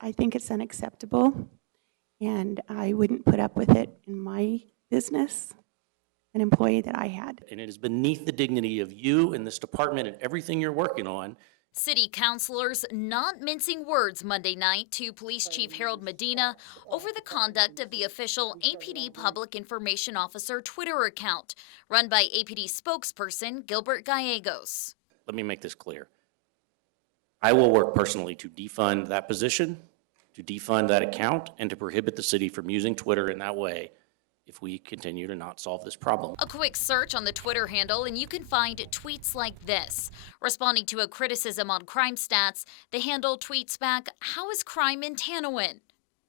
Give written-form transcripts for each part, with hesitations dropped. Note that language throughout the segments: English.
I think it's unacceptable, and I wouldn't put up with it in my business, an employee that I had. And it is beneath the dignity of you and this department and everything you're working on. City councilors not mincing words Monday night to Police Chief Harold Medina over the conduct of the official APD Public Information Officer Twitter account run by APD spokesperson Gilbert Gallegos. Let me make this clear. I will work personally to defund that position, to defund that account, and to prohibit the city from using Twitter in that way if we continue to not solve this problem. A quick search on the Twitter handle and you can find tweets like this. Responding to a criticism on crime stats, the handle tweets back, "How is crime in Tanawin?"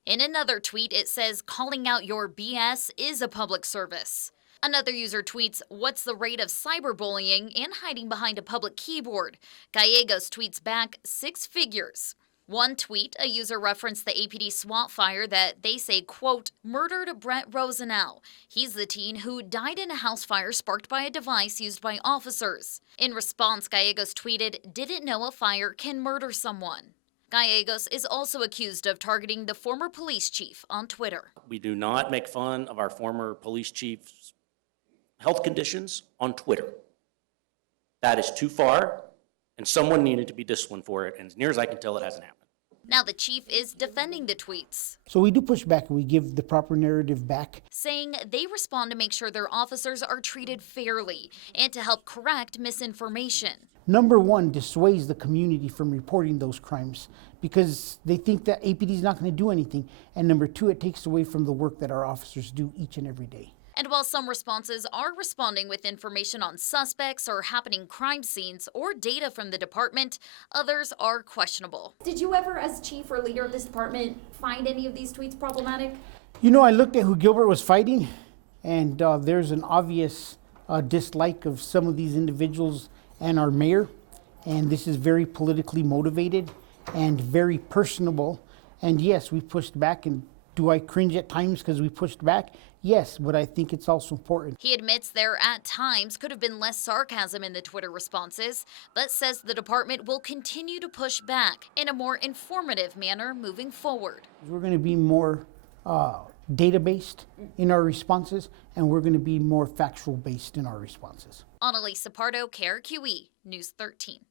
In another tweet, it says, "Calling out your BS is a public service." Another user tweets, "What's the rate of cyberbullying and hiding behind a public keyboard?" Gallegos tweets back, "6 figures." One tweet, a user referenced the APD SWAT fire that they say, quote, "murdered Brett Rosenau." He's the teen who died in a house fire sparked by a device used by officers. In response, Gallegos tweeted, "Didn't know a fire can murder someone." Gallegos is also accused of targeting the former police chief on Twitter. We do not make fun of our former police chief's health conditions on Twitter. That is too far, and someone needed to be disciplined for it, and as near as I can tell, it hasn't happened. Now the chief is defending the tweets, So we do push back and we give the proper narrative back. saying they respond to make sure their officers are treated fairly and to help correct misinformation. Number one, dissuades the community from reporting those crimes because they think that APD is not going to do anything. And number two, it takes away from the work that our officers do each and every day. And while some responses are responding with information on suspects or happening crime scenes or data from the department, others are questionable. Did you ever, as chief or leader of this department, find any of these tweets problematic? You know, I looked at who Gilbert was fighting, and there's an obvious dislike of some of these individuals and our mayor. And this is very politically motivated and very personable. And yes, we pushed back. And do I cringe at times because we pushed back? Yes, but I think it's also important. He admits there at times could have been less sarcasm in the Twitter responses, but says the department will continue to push back in a more informative manner moving forward. We're going to be more data-based in our responses, and we're going to be more factual-based in our responses. Annalisa Pardo, KRQE, News 13.